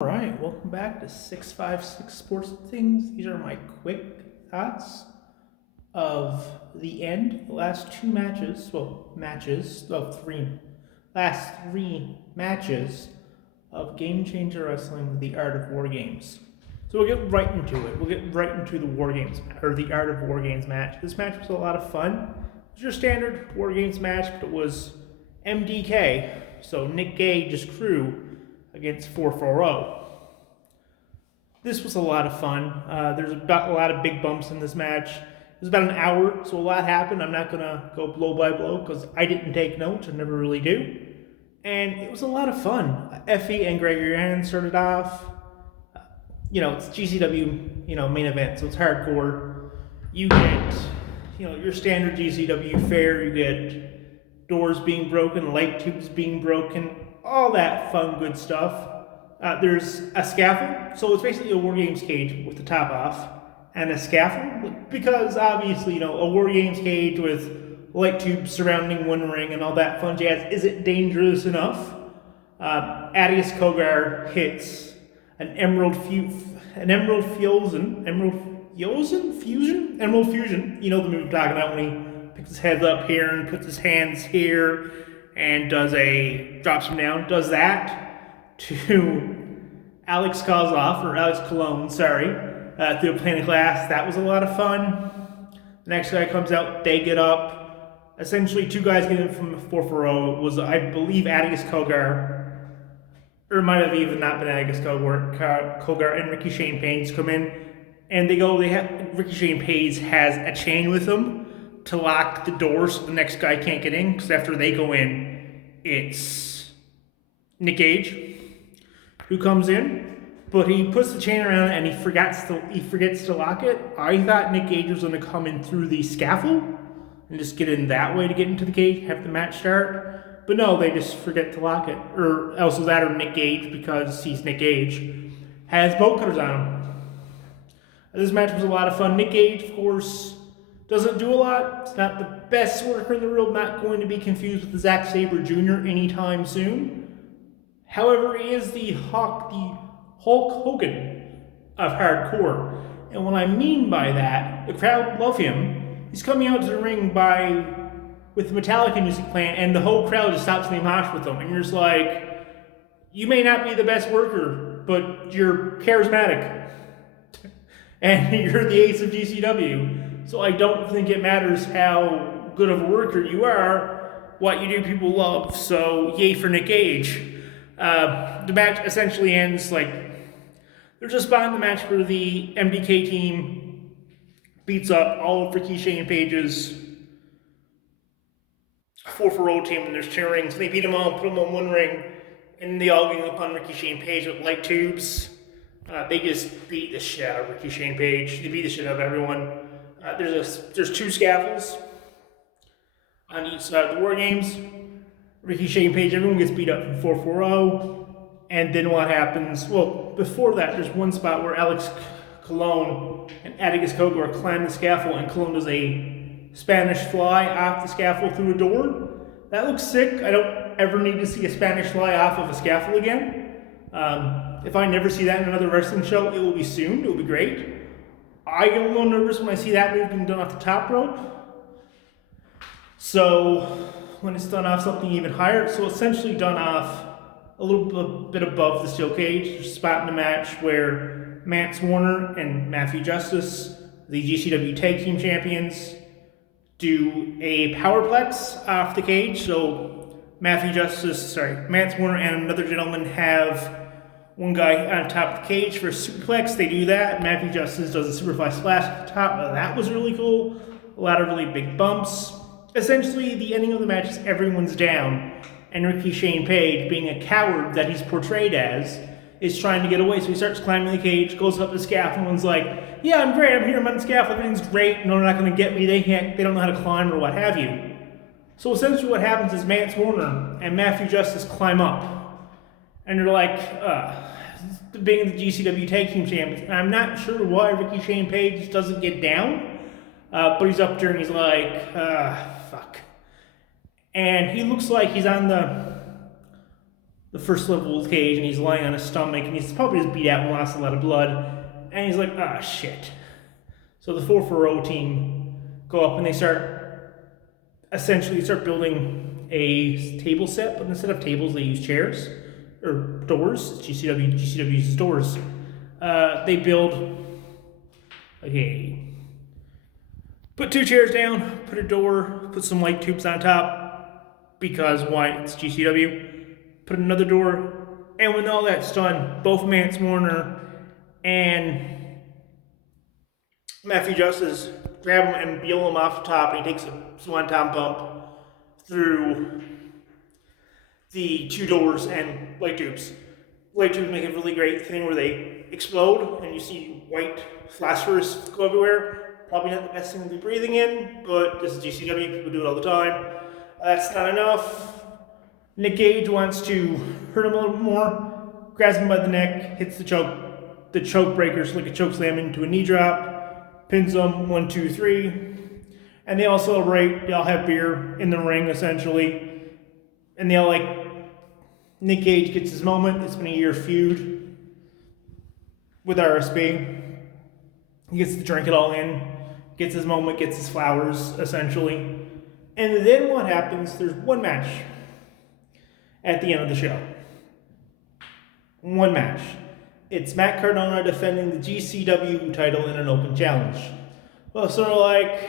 All right, welcome back to 656 Sports Things. These are my quick thoughts of the last two matches, last three matches of Game Changer Wrestling with the Art of War Games. So we'll get right into it. We'll get right into the War Games, or the Art of War Games match. This match was a lot of fun. It was your standard War Games match, but it was MDK, so Nick Gage's crew, against 440. This was a lot of fun. There's a lot of big bumps in this match. It was about an hour, so a lot happened. I'm not going to go blow by blow because I didn't take notes. I never really do. And it was a lot of fun. Effie and Gregory Ann started off. It's GCW, main event, so it's hardcore. You get, your standard GCW fare. You get doors being broken, light tubes being broken, all that fun, good stuff. There's a scaffold, so it's basically a War Games cage with the top off, and a scaffold, because obviously, a War Games cage with light tubes surrounding one ring and all that fun jazz isn't dangerous enough. Atticus Cogar hits an Emerald Fusion. You know the move I'm talking about when he picks his head up here and puts his hands here and drops him down. Does that to Alex Cologne, through a pane of glass. That was a lot of fun. The next guy comes out, they get up. Essentially, two guys get in from 440. It was, I believe, Atticus Cogar, or it might have even not been Atticus Cogar and Ricky Shane Page come in, and Ricky Shane Page has a chain with him to lock the door so the next guy can't get in, because after they go in, it's Nick Gage who comes in, but he puts the chain around it and he forgets to lock it. I thought Nick Gage was going to come in through the scaffold and just get in that way to get into the cage, have the match start. But no, they just forget to lock it. Or else that or Nick Gage, because he's Nick Gage, has bolt cutters on him. This match was a lot of fun. Nick Gage, of course, doesn't do a lot. It's not the best worker in the world. Not going to be confused with the Zack Sabre Jr. anytime soon. However, he is the Hulk Hogan of hardcore. And what I mean by that, the crowd love him. He's coming out to the ring with the Metallica music playing, and the whole crowd just stops in the mosh with him. And you're just like, you may not be the best worker, but you're charismatic. And you're the ace of GCW. So I don't think it matters how good of a worker you are. What you do, people love. So yay for Nick Gage. The match essentially ends there's a spot in the match where the MDK team beats up all of Ricky Shane Page's 440 team, and there's two rings. They beat them all, put them on one ring, and they all gang up on Ricky Shane Page with light tubes. They just beat the shit out of Ricky Shane Page. They beat the shit out of everyone. There's two scaffolds on each side of the War Games. Ricky Shane Page, everyone gets beat up from 440, and then what happens? Well, before that, there's one spot where Alex Cologne and Atticus Cogar climb the scaffold, and Cologne does a Spanish fly off the scaffold through a door. That looks sick. I don't ever need to see a Spanish fly off of a scaffold again. If I never see that in another wrestling show, it will be soon. It will be great. I get a little nervous when I see that move being done off the top rope. So when it's done off something even higher, so essentially done off a little bit above the steel cage. There's a spot in the match where Mance Warner and Matthew Justice, the GCW Tag Team Champions, do a powerplex off the cage. So Mance Warner and another gentleman have one guy on top of the cage for a superplex. They do that. Matthew Justice does a superfly splash at the top. That was really cool. A lot of really big bumps. Essentially, the ending of the match is everyone's down, and Ricky Shane Page, being a coward that he's portrayed as, is trying to get away. So he starts climbing the cage, goes up the scaffold, and is like, yeah, I'm great, I'm here, I'm on the scaffold, everything's great, no, they're not going to get me, they don't know how to climb or what have you. So essentially what happens is Mance Warner and Matthew Justice climb up, and they're like, being the GCW Tag Team Champions, and I'm not sure why Ricky Shane Page doesn't get down, but he's up there and he's like, fuck. And he looks like he's on the the first level cage, and he's lying on his stomach, and he's probably just beat out and lost a lot of blood. And he's like, ah, shit. So the 440 team go up and they essentially start building a table set, but instead of tables, they use chairs or doors. GCW uses doors. They build put 2 chairs down, put a door, put some light tubes on top, because why? It's GCW. Put another door, and when all that's done, both Mance Warner and Matthew Justice grab him and peel him off the top, and he takes a swan-tom bump through the 2 doors and light tubes. Light tubes make a really great thing where they explode, and you see white phosphorus go everywhere. Probably not the best thing to be breathing in, but this is GCW, people do it all the time. That's not enough. Nick Gage wants to hurt him a little more, grabs him by the neck, hits the choke breakers like a choke slam into a knee drop, pins him 1, 2, 3, and they all celebrate. They all have beer in the ring essentially, and they all Nick Gage gets his moment. It's been a year feud with RSB. He gets to drink it all in, gets his moment, gets his flowers, essentially. And then what happens, there's one match at the end of the show. One match. It's Matt Cardona defending the GCW title in an open challenge. Well, sort of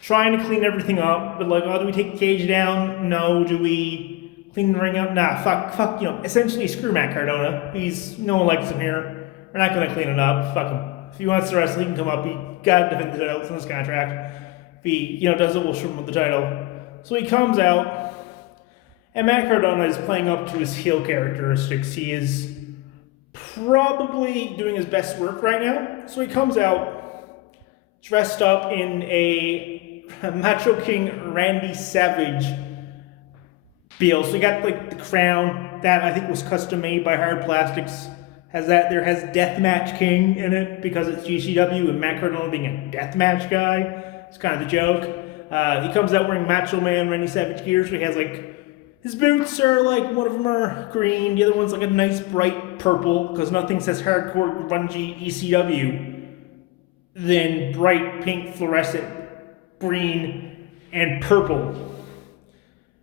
trying to clean everything up, but oh, do we take Cage down? No. Do we clean the ring up? Nah, fuck, essentially screw Matt Cardona. No one likes him here. We're not going to clean it up. Fuck him. If he wants to wrestle, he can come up. He got to defend the title. It's in his contract. If he, does it, we'll shoot him with the title. So he comes out, and Matt Cardona is playing up to his heel characteristics. He is probably doing his best work right now. So he comes out dressed up in a Macho King Randy Savage feel. So he got the crown that I think was custom made by Hard Plastics. Has Deathmatch King in it because it's GCW and Matt Cardona being a deathmatch guy. It's kind of the joke. He comes out wearing Macho Man Randy Savage gear, so he has his boots are one of them are green, the other one's a nice bright purple, because nothing says hardcore grungy ECW than bright pink fluorescent green and purple.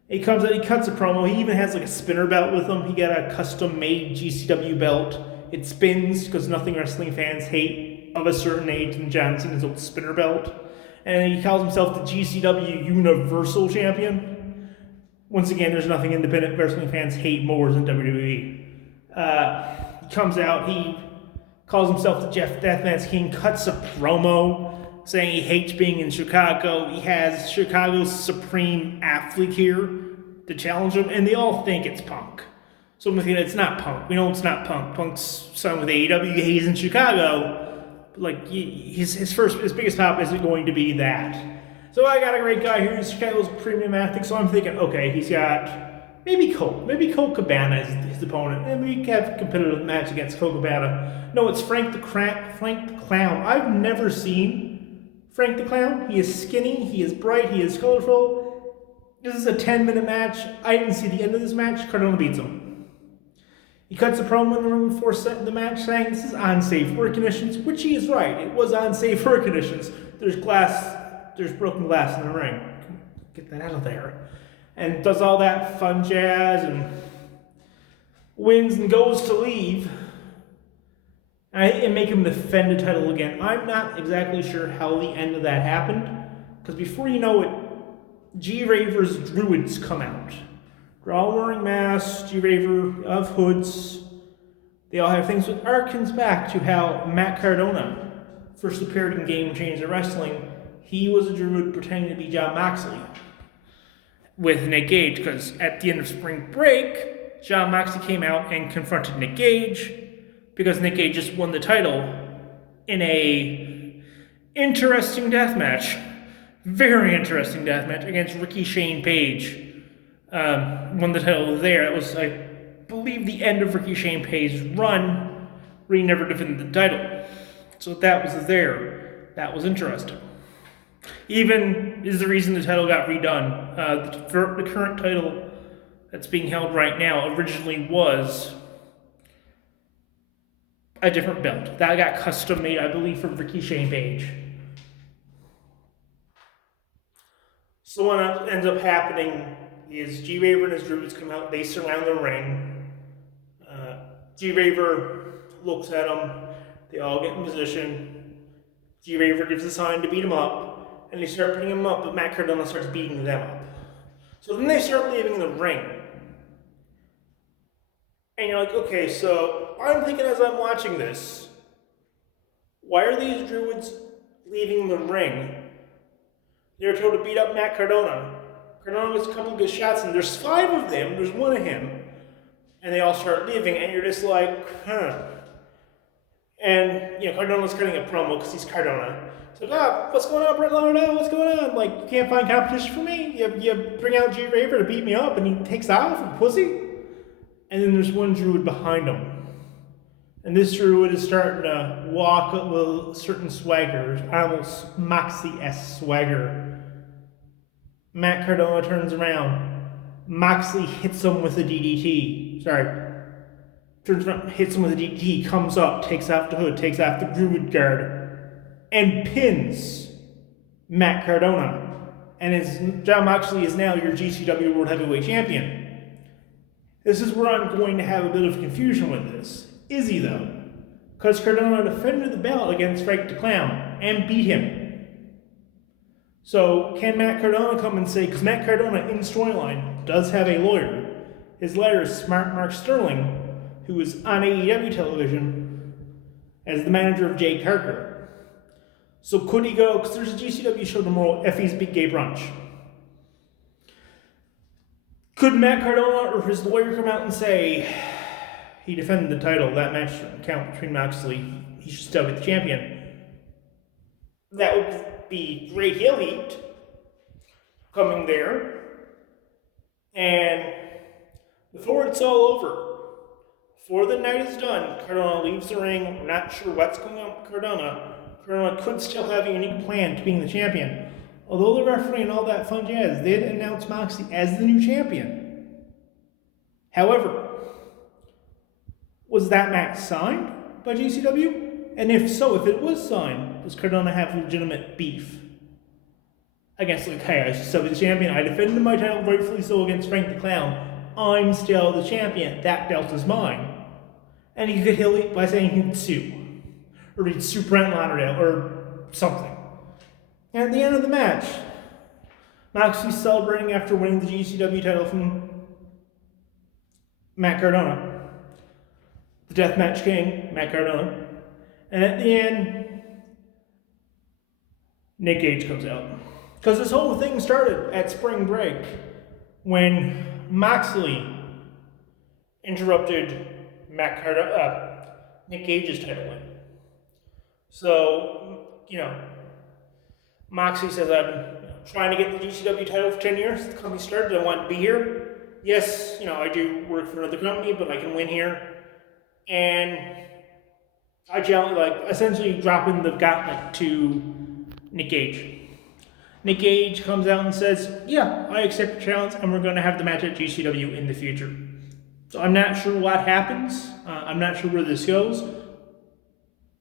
He comes out, he cuts a promo, he even has a spinner belt with him. He got a custom made GCW belt. It spins because nothing wrestling fans hate of a certain age than John Cena's old spinner belt. And he calls himself the GCW Universal Champion. Once again, there's nothing independent wrestling fans hate more than WWE. He comes out, he calls himself the Jeff Deathmatch King, cuts a promo saying he hates being in Chicago. He has Chicago's supreme athlete here to challenge him, and they all think it's Punk. So I'm thinking it's not Punk. We know it's not Punk. Punk's signed with AEW. He's in Chicago. His biggest pop isn't going to be that. So I got a great guy here. He's Chicago's premium athlete. So I'm thinking, okay, he's got maybe Colt. Maybe Colt Cabana is his opponent, and we have a competitive match against Colt Cabana. No, it's Frank the Clown. I've never seen Frank the Clown. He is skinny. He is bright. He is colorful. This is a 10-minute match. I didn't see the end of this match. Cardona beats him. He cuts a promo in the ring before the match saying this is unsafe work conditions, which he is right. It was unsafe work conditions. There's broken glass in the ring. Get that out of there. And does all that fun jazz and wins and goes to leave. And make him defend the title again. I'm not exactly sure how the end of that happened, because before you know it, G-Raver's Druids come out. They're all wearing masks, G-Raver of hoods. They all have things, which harkens back to how Matt Cardona first appeared in Game Changer Wrestling. He was a Druid pretending to be Jon Moxley with Nick Gage, because at the end of spring break, Jon Moxley came out and confronted Nick Gage because Nick Gage just won the title in a interesting death match. Very interesting death match against Ricky Shane Page. Won the title there. It was, I believe, the end of Ricky Shane Page's run where he never defended the title. So that was there. That was interesting. Even is the reason the title got redone. The current title that's being held right now originally was a different belt. That got custom made, I believe, for Ricky Shane Page. So what ends up happening is G Raver and his Druids come out, they surround the ring. G Raver looks at them, they all get in position. G Raver gives a sign to beat him up, and they start beating him up, but Matt Cardona starts beating them up. So then they start leaving the ring. And you're like, okay, so I'm thinking as I'm watching this, why are these Druids leaving the ring? They're told to beat up Matt Cardona. Cardona gets a couple good shots, and there's 5 of them, there's 1 of him, and they all start leaving, and you're just like, huh. And, Cardona's cutting a promo because he's Cardona. So, what's going on, Brett Lauderdale? What's going on? Like, you can't find competition for me? You bring out G Raver to beat me up, and he takes off, a pussy? And then there's one Druid behind him. And this Druid is starting to walk with a certain swagger, almost Moxley-esque swagger. Matt Cardona turns around. Moxley hits him with a DDT. Turns around, hits him with a DDT, comes up, takes off the hood, takes off the Druid guard, and pins Matt Cardona. And Jon Moxley is now your GCW World Heavyweight Champion. This is where I'm going to have a bit of confusion with this. Is he, though? Because Cardona defended the belt against Frank the Clown and beat him. So, can Matt Cardona come and say, because Matt Cardona in storyline does have a lawyer. His lawyer is Smart Mark Sterling, who is on AEW television as the manager of Jade Carter. So could he go, because there's a GCW show tomorrow, Effie's Big Gay Brunch. Could Matt Cardona or his lawyer come out and say, he defended the title, that match count between Moxley, he should still be the champion? That would be great heel heat coming there. And before it's all over, before the night is done, Cardona leaves the ring. We're not sure what's going on with Cardona. Cardona could still have a unique plan to being the champion. Although the referee and all that fun jazz did announce Moxley as the new champion. However, was that match signed by GCW? And if so, if it was signed, does Cardona have legitimate beef against, like, hey, I should still be the champion. I defended my title rightfully so against Frank the Clown. I'm still the champion. That belt is mine. And he could heal it by saying he'd sue. Or he'd sue Brent Lauderdale or something. And at the end of the match, Moxley's celebrating after winning the GCW title from Matt Cardona. The Deathmatch King, Matt Cardona. And at the end, Nick Gage comes out. Because this whole thing started at spring break when Moxley interrupted Nick Gage's title win. So, Moxley says, I've been trying to get the GCW title for 10 years. The company started. I want to be here. Yes, I do work for another company, but I can win here. And I essentially dropping the gauntlet to Nick Gage. Nick Gage comes out and says, yeah, I accept the challenge, and we're going to have the match at GCW in the future. So I'm not sure what happens. I'm not sure where this goes.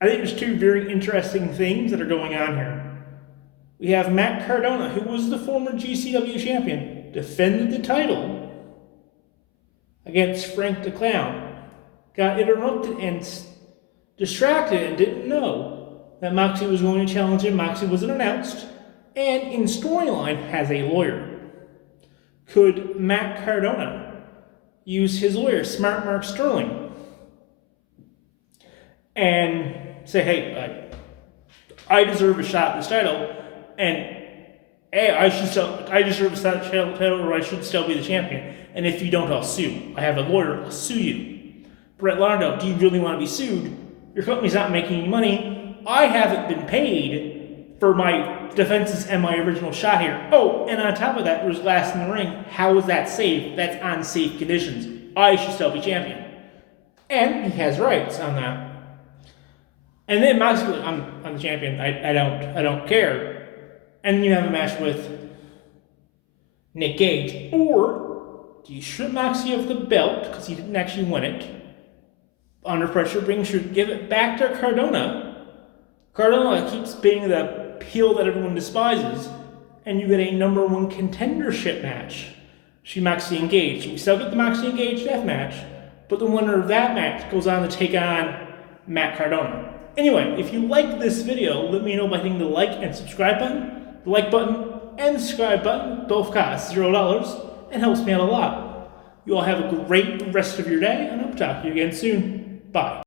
I think there's 2 very interesting things that are going on here. We have Matt Cardona, who was the former GCW champion, defended the title against Frank the Clown, got interrupted and distracted and didn't know that Moxley was going to challenge him. Moxley wasn't announced. And in storyline has a lawyer. Could Matt Cardona use his lawyer, Smart Mark Sterling, and say, hey, I deserve a shot at this title, and hey, I deserve a shot at the title, or I should still be the champion. And if you don't, I'll sue. I have a lawyer, I'll sue you. Brett Lauderdale, do you really want to be sued? Your company's not making any money. I haven't been paid for my defenses and my original shot here. Oh, and on top of that, there's last in the ring. How is that safe? That's on safe conditions. I should still be champion. And he has rights on that. And then Moxley, I'm the champion. I don't care. And you have a match with Nick Gage. Or you strip Moxie of the belt because he didn't actually win it? Under pressure, give it back to Cardona. Cardona keeps being the heel that everyone despises, and you get a #1 contendership match. She Moxie engaged. We still get the Moxie engaged death match, but the winner of that match goes on to take on Matt Cardona. Anyway, if you liked this video, let me know by hitting the like and subscribe button. The like button and the subscribe button both cost $0 and helps me out a lot. You all have a great rest of your day, and I'll talk to you again soon. Bye.